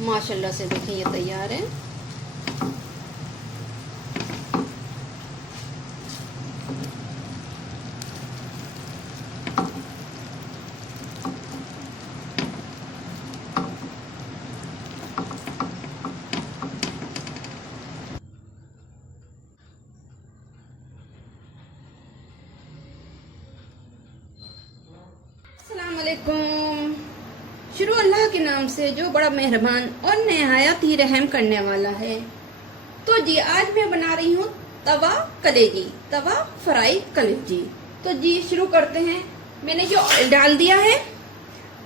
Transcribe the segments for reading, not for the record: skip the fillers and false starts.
माशाल्लाह से देखिए ये तैयार है। अस्सलाम वालेकुम। शुरू अल्लाह के नाम से जो बड़ा मेहरबान और नहायत ही रहम करने वाला है। तो जी आज मैं बना रही हूँ तवा कलेजी, तवा फ्राई कलेजी। तो जी शुरू करते हैं। मैंने जो ऑयल डाल दिया है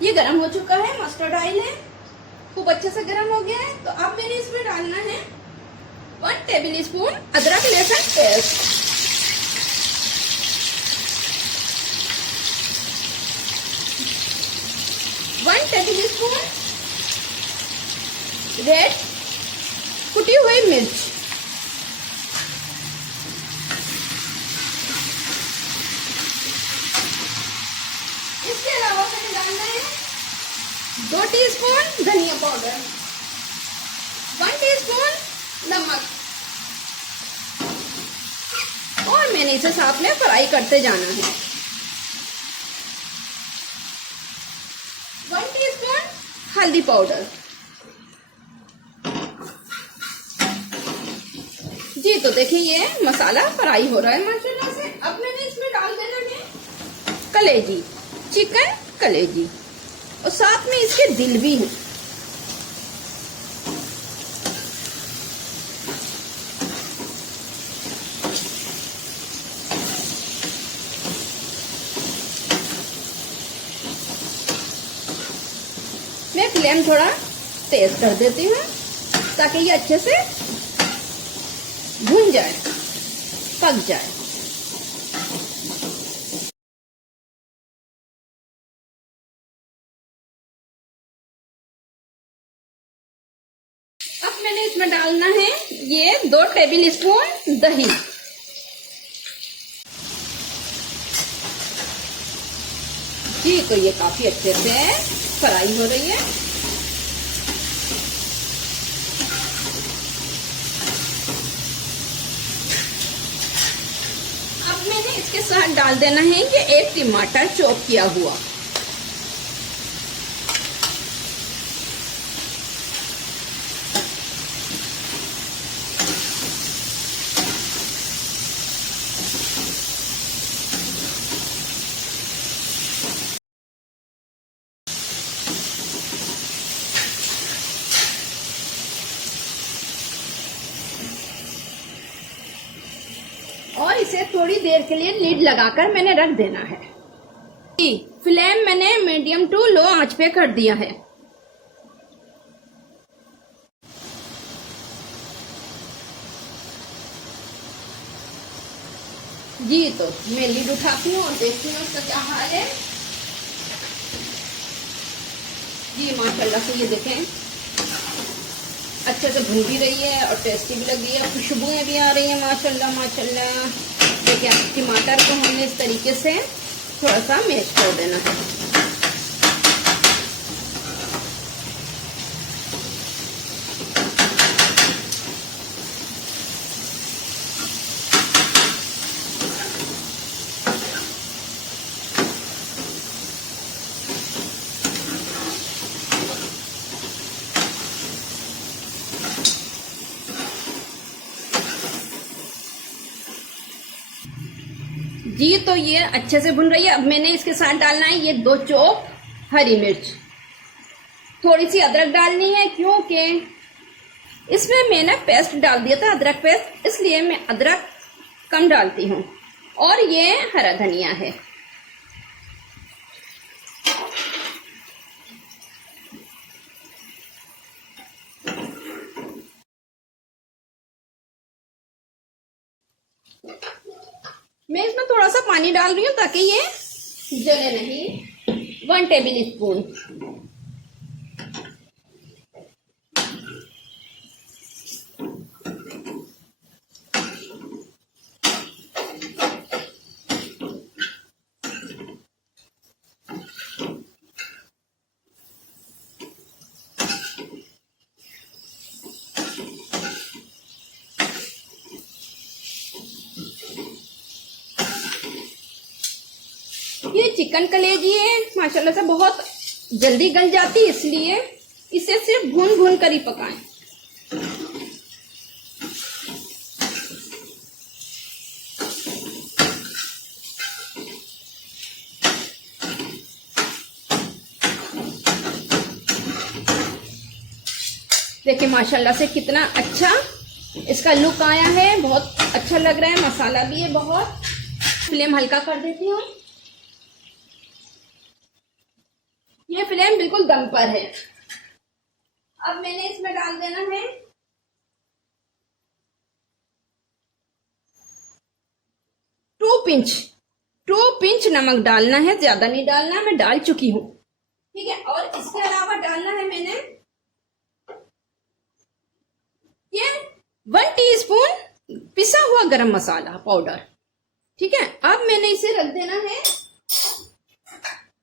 ये गर्म हो चुका है, मस्टर्ड ऑयल है, खूब अच्छे से गर्म हो गया है। तो अब मैंने इसमें डालना है 1 टेबल स्पून अदरक लहसुन पेस्ट, 1 टेबल स्पून रेड कुटी हुई मिर्च, 2 टीस्पून धनिया पाउडर, 1 टीस्पून नमक, और मैंने इसे साथ में फ्राई करते जाना है। 1 टीस्पून हल्दी पाउडर। जी तो देखिए ये मसाला फ्राई हो रहा है माशाल्लाह से। अब मैंने इसमें डाल देना है कलेजी, चिकन कलेजी, और साथ में इसके दिल भी हैं। मैं फ्लेम थोड़ा तेज कर देती हूँ ताकि ये अच्छे से भून जाए, पक जाए। अब मैंने इसमें डालना है ये 2 टेबल स्पून दही, जी तो ये काफी अच्छे से फ्राई हो रही है। अब मैंने इसके साथ डाल देना है ये 1 टमाटर चॉप किया हुआ, और इसे थोड़ी देर के लिए लीड लगाकर मैंने रख देना है। फ्लेम मैंने मीडियम टू लो आंच पे कर दिया है। जी तो मैं लीड उठाती हूँ और देखती हूँ इसका क्या हाल है। जी माशाल्लाह से ये देखें अच्छे से भून भी रही है और टेस्टी भी लगी है, खुशबुएं भी आ रही है माशाल्लाह माशाल्लाह। देखिए टमाटर को हमने इस तरीके से थोड़ा सा मैश कर देना है। जी तो ये अच्छे से भुन रही है। अब मैंने इसके साथ डालना है ये 2 चॉप हरी मिर्च, थोड़ी सी अदरक डालनी है क्योंकि इसमें मैंने पेस्ट डाल दिया था अदरक पेस्ट, इसलिए मैं अदरक कम डालती हूँ। और ये हरा धनिया है। मैं इसमें थोड़ा सा पानी डाल रही हूँ ताकि ये जले नहीं। 1 टेबल स्पून, ये चिकन कलेजी है, माशाल्लाह से बहुत जल्दी गल जाती, इसलिए इसे सिर्फ भून भून कर ही पकाएं। देखिए माशाल्लाह से कितना अच्छा इसका लुक आया है, बहुत अच्छा लग रहा है, मसाला भी है बहुत। फ्लेम हल्का कर देती हूँ। ये फ्लेम बिल्कुल दम पर है। अब मैंने इसमें डाल देना है टू पिंच नमक डालना है, ज्यादा नहीं डालना, मैं डाल चुकी हूँ। ठीक है, और इसके अलावा डालना है मैंने ये 1 टीस्पून पिसा हुआ गरम मसाला पाउडर। ठीक है, अब मैंने इसे रख देना है,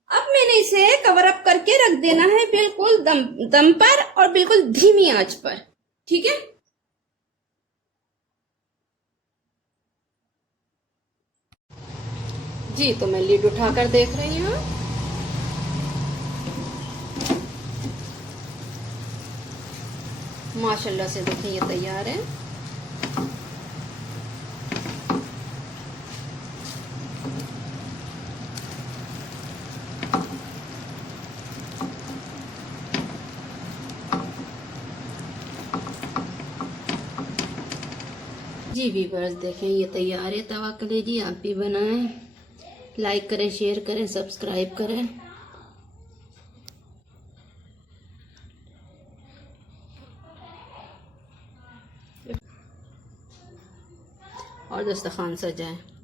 अब मैंने इसे कवर अप करके रख देना है बिल्कुल दम पर और बिल्कुल धीमी आंच पर। ठीक है, जी तो मैं लीड उठाकर देख रही हूँ। माशाल्लाह से देखिए ये तैयार है। जी व्यूअर्स देखें ये तैयार है तवा कलेजी, आप भी बनाएं, लाइक करें, शेयर करें, सब्सक्राइब करें। और दस्तरखान सजाएं।